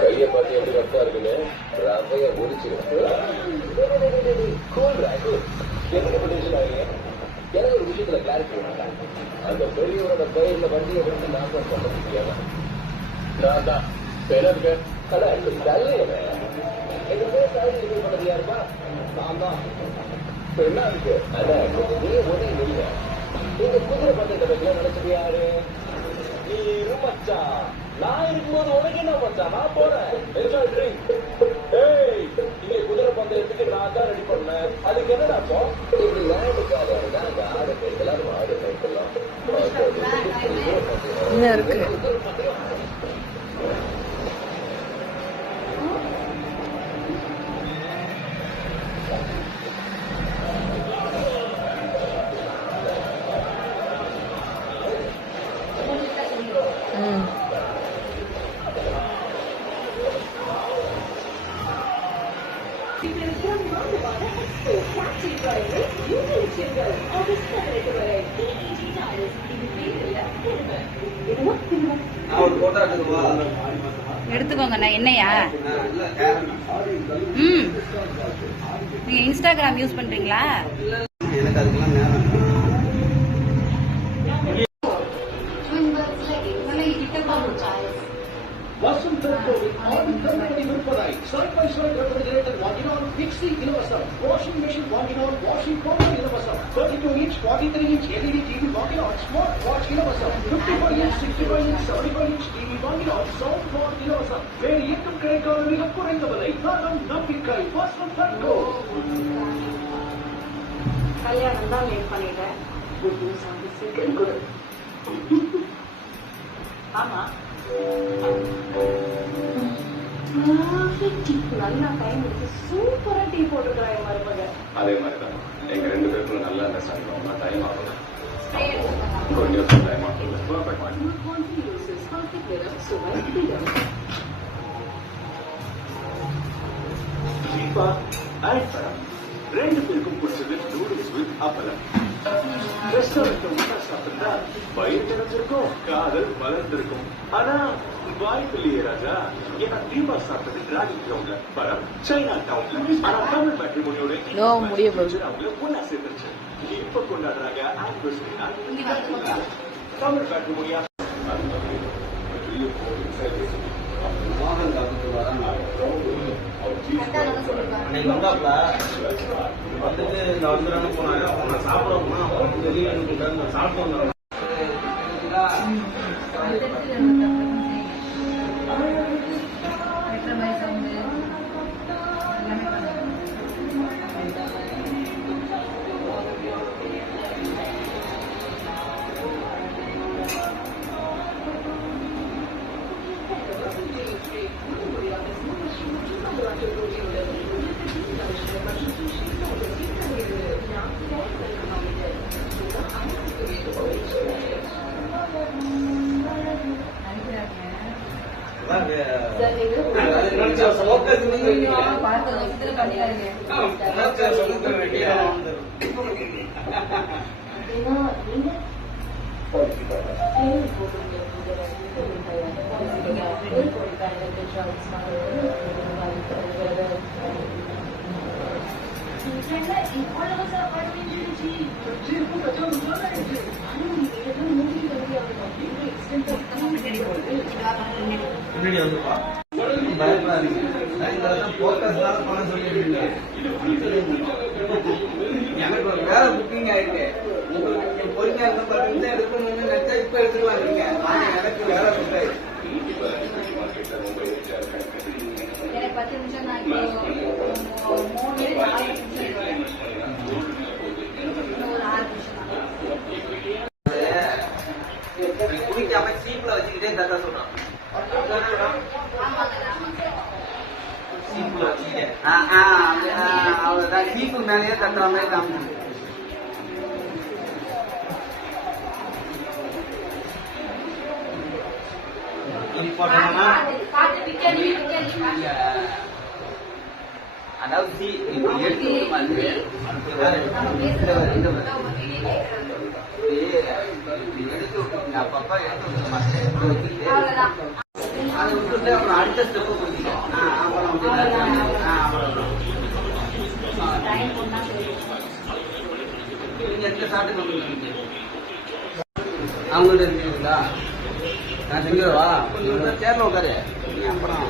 கைய பார்த்து எப்படி கரெக்டா இருக்குன்னு ரவைய ஒரிச்சு எனக்கு ஒரு விஷயத்துல கிளாரிட்டி அந்த பெரியவரோட பெயர்ல வண்டியை வந்து நான் தான் சொல்ல முடியாது. நான் தான் பேர இருக்கேன். எங்க பேர் இது பண்ணது யாருப்பா? நான் தான். என்ன இருக்கு நீ உதவி இல்லை. நீங்க குதிரை பந்தயத்தை பத்தி நினைச்சது யாரு? நீ இருமச்சா. நான் இருக்கும்போது உனக்கு என்ன பண்ணா? நான் போறேன். இங்க குதிரை பந்தயத்துக்கு நான் தான் ரெடி பண்ணேன். அதுக்கு என்னடா இப்போ இப்படி லேண்டுக்காக அங்க ஆடு கைக்கலாம் ஆடு கைக்கலாம் இருக்கு. எடுத்துக்கோங்கண்ணா. என்னையா? நீங்க இன்ஸ்டாகிராம் யூஸ் பண்றீங்களா? எனக்கு அதுக்கெல்லாம் நேரம். Side by side refrigerator வாங்கினால் மிக்ஸி இலவசம், வாஷிங் மெஷின் வாங்கினால் வாஷிங் பவுடர் இலவசம், 32-inch 43-inch LED டிவி வாங்கினால் ஸ்மார்ட் வாட்ச் இலவசம், 55-inch 65-inch 75-inch டிவி வாங்கினால் சவுண்ட் பார் இலவசம். வேறு எங்கும் கிடைக்காத மிக குறைந்த விலை. தரம் நம்பிக்கை. கல்யாணம் தான் லேட் பண்ணிட்டேன். ஆமா நல்லா டைம் இருக்கு. சூப்பரா டீ போட்டுருக்காங்க மருமக. அதே மாதிரிதான் எங்க ரெண்டு பேருக்கும் நல்ல அண்டர்ஸ்டாண்டிங். டைம் ஆகல, கொஞ்சம் டைம் ஆகல. ரெண்டு பேருக்கும் பிடிச்சது நூடுல்ஸ் வித் அப்பளம். ரெஸ்டாரண்ட் முன்னா சாப்பிட்டா பயிர் கிடைச்சிருக்கும், காதல் வளர்ந்திருக்கும். ஆனா வாய்ப்பு இல்லையே ராஜா. ஏன்னா தீபா சாப்பிட்டது டிராகன் கிரவுண்ட்ல, படம் சைனா டவுன்ல. ஆனா தமிழ் மேட்ரிமோனியோட அவங்கள ஒன்னா சேர்ந்துருச்சு. இப்ப கொண்டாடுறாங்க ஆனிவர்சரி நாள். தமிழ் மேட்ரிமோனியா அன்னைக்கு வந்தாப்ல வந்துட்டு இந்த வந்துடுறாங்க போனாங்க. அவங்க சாப்பிடணும்னா வெளியே சாப்பிட்டு வந்தாங்க. எனக்கு ஒரு வேலை புக்கிங் ஆயிருக்கு. உங்களுக்கு பொறுமையா இருந்த 10 நிமிஷம் எடுக்கணும்னு நினைச்சா இப்ப எடுத்துக்கலாம். நீங்க எனக்கு வேலை புக் ஆயிருக்கு. குடிக்காம சீப்ல வச்சுக்கிட்டே தர சொல்றான். சீப்ல வச்சுக்கிட்டேன் மேலேயே தட்டுற மாதிரி காமிச்சு. இது போட்டோம்னா அதாவது எடுத்து வந்து எடுத்து அப்பப்பா எடுத்து வச்சுட்டு அதை விட்டுட்டு அப்புறம் அடுத்த ஸ்டெப்பு கொடுத்துட்டோம். நீங்க எந்த சாப்பிட்டு கொண்டு அவங்கள்ட்ட இருக்குங்களா? நான் செஞ்சிடவா? சேர்ல உட்காரு. அப்புறம்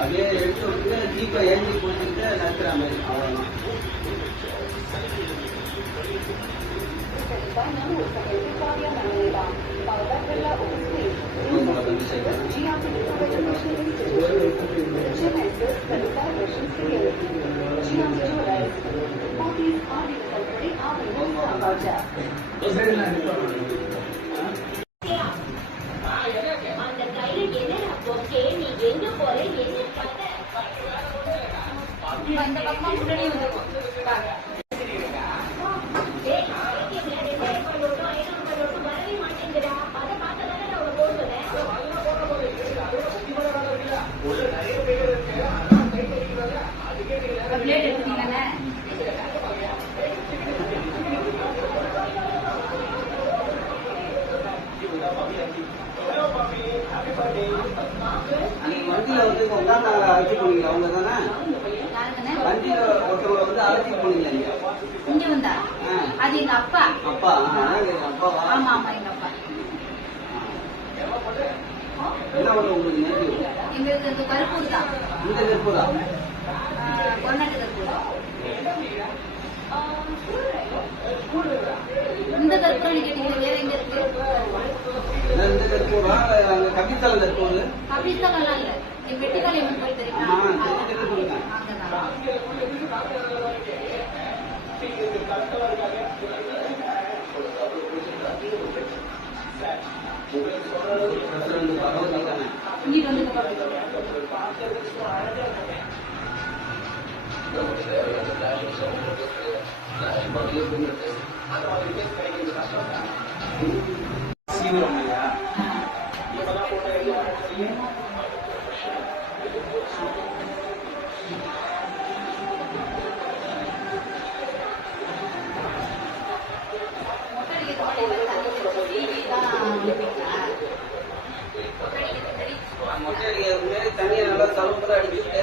அப்படியே எடுத்து விட்டு ஜீப்பை ஏஞ்சி போட்டுக்கிட்டு நடத்துற மாதிரி அவ்வளோதான். இந்த பக்கம் முன்னாடி வந்துருக்கும். பிளேட் எடுத்துட்டீங்கன்னு அன்னைக்கு வண்டியில வந்து உட்காந்து அழைச்சி போனீங்க அவங்க தானே? வண்டியில ஒருத்தவங்க வந்து அழைச்சி போனீங்க இங்க வந்தா அது எங்க அப்பா. அப்பா அப்பாவா? ஆமா ஆமா எங்க அப்பா. என்ன பண்ண உங்களுக்கு நேற்று? எங்களுக்கு இந்த கருப்பூர் தான். இந்த கருப்பூரா? கொண்டாட்டு கருப்பூர். இந்த கருப்பூர் கேட்டீங்க வேற எங்க இருக்கு? இந்த கருப்பூரா? கபித்தலம் கருப்பூர்? கபித்தலம் இல்ல, வெட்டிக்காலை போய் தெரியுமா? இங்கிட்டு வந்து சீவிரம் இல்லையா? மொட்டை அடிக்கிறதுக்கு தண்ணியை நல்லா தழும்புல அடிச்சுட்டு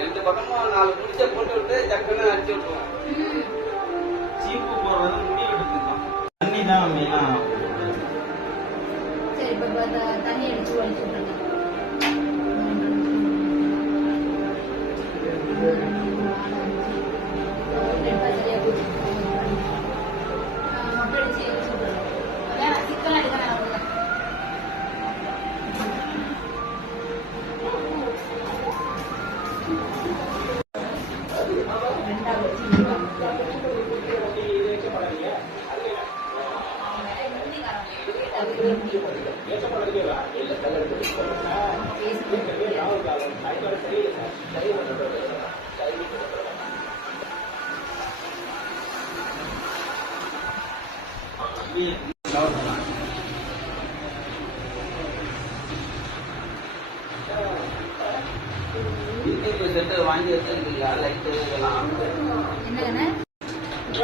ரெண்டு பக்கமும் 4 முடிச்ச போட்டு விட்டு டக்குன்னு அடிச்சு விட்டுருவோம். சீப்பு போடுறது முடி எடுத்துக்கலாம். தண்ணி தான் மெயினா. சரி, இப்ப தண்ணி அடிச்சு வலிச்சு விட்டுருங்க. வாங்கி வச்சிருக்கீங்களா? லைட்டு இதெல்லாம் என்னங்கண்ணே?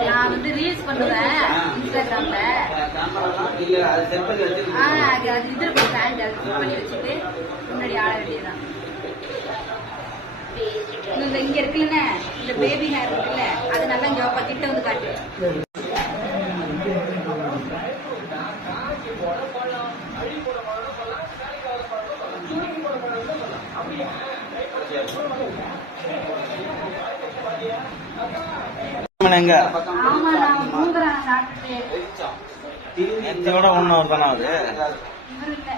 நான் வந்து ரீல்ஸ் பண்ணுவேன் இன்ஸ்டாகிராம்ல. இல்ல அது செட் பண்ணி வச்சிருக்கீங்க. அது இது இருக்கும் ஸ்டாண்ட், அது செட் பண்ணி வச்சுட்டு முன்னாடி ஆட வேண்டியதுதான். இந்த இங்க இருக்குல்லண்ணே, இந்த பேபி ஹேர் இருக்குல்ல, அது நல்லா இங்க கிட்ட வந்து காட்டு. ஆமா, நான் தூங்குறேன் சாப்பிட்டு. நேற்றோட ஒன்னும் தானே அது? இவரு இல்ல.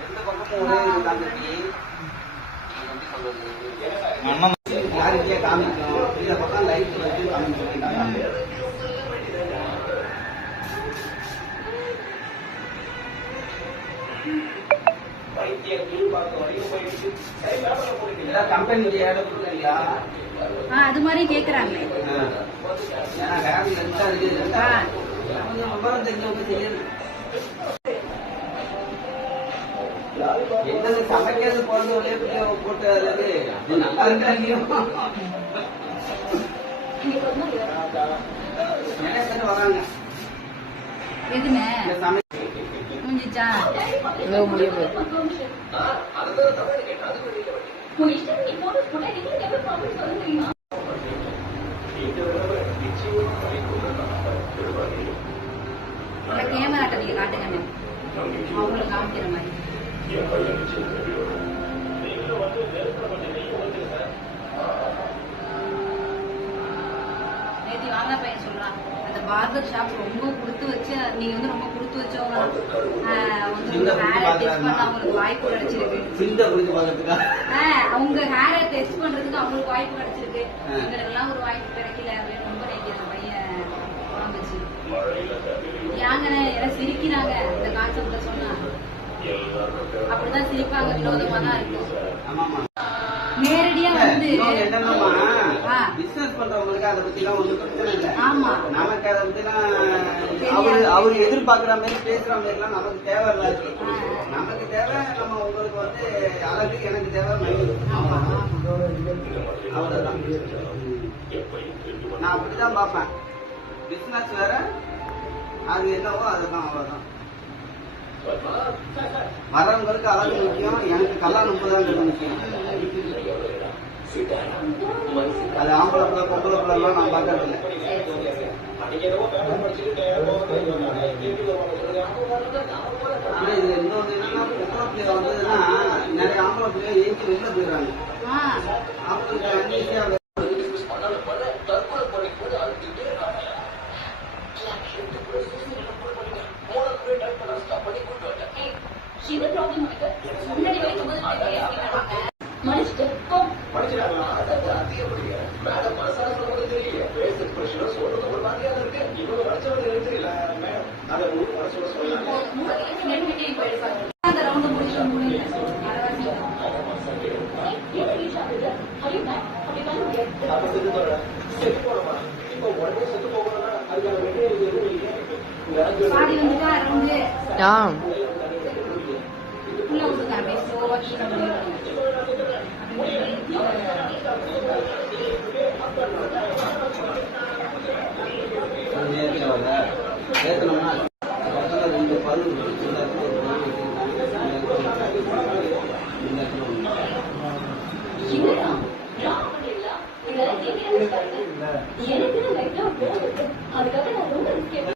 ரெண்டு பக்கமும் ஒரே கிளாரிட்டியா காமிக்கும். இந்த பக்கம் லைட் வச்சு காமிக்கும். கம்பெனிக்கு ஏட கொடுக்குறீங்களா? அது மாதிரி கேக்குறாங்க. ஏன்னா ஃபேமிலி ரெண்டா இருக்கு. கொஞ்சம் விவரம் தெரிஞ்சவங்க செய்யணும். என்னது சமைக்கிறது போறது ஒரே போட்டு அது நல்லா இருக்காங்க. வராங்க எதுமே சமை முடிஞ்சிச்சா? கேமராட்ட நீங்க காட்டுங்க, அவங்களுக்கு காமிக்கிற மாதிரி. நேத்தி வாங்க பையன் சொல்றான், அந்த பார்பர் ஷாப் ரொம்ப கொடுத்து வச்சு நீங்க வந்து ரொம்ப கொடுத்து வச்சவங்க ஹேரை டெஸ்ட் பண்ண அவங்களுக்கு வாய்ப்பு கிடைச்சிருக்கு. அவங்க ஹேரை டெஸ்ட் பண்றதுக்கு அவங்களுக்கு வாய்ப்பு கிடைச்சிருக்கு. எங்களுக்கு எல்லாம் ஒரு வாய்ப்பு கிடைக்கல அப்படின்னு ரொம்ப நேத்தி அந்த பையன் குழம்புச்சு. யாங்கண்ணே எல்லாம் சிரிக்கிறாங்க இந்த கான்செப்ட சொன்னா. அப்படிதான் சிரிப்பாங்க, வினோதமா தான் இருக்கும். நேரடியா வந்து பிசினஸ் பண்றவங்களுக்கு அதை பத்தி எல்லாம் ஒண்ணும் பிரச்சனை இல்லை. ஆமா, நமக்கு அதை பத்தி அவரு எதிர்பார்க்கிற மாதிரி பேசுற மாதிரி எல்லாம் நமக்கு தேவை இல்லாது. நமக்கு தேவை நம்ம உங்களுக்கு வந்து அழகு, எனக்கு தேவை மயில். அவ்வளவுதான். நான் அப்படிதான் பார்ப்பேன். பிசினஸ் வேற, அது என்னவோ அதுதான். அவ்வளவுதான். வரவங்களுக்கு அழகு முக்கியம், எனக்கு கல்யாணம் 30 முக்கியம். அது ஆம்பளை பிள்ளை பொம்பளை பிள்ளை எல்லாம் நான் பார்க்கறது இல்லை. ஆனா இது இன்னொன்று என்னன்னா, பொம்பளை பிள்ளைய வந்ததுன்னா நிறைய ஆம்பளை பிள்ளைய ஏஞ்சி வெளில போயிடுறாங்க. அவங்களுக்கு அன்னைக்கே ஏத்தணும்னா 2 பல்லு எனக்கு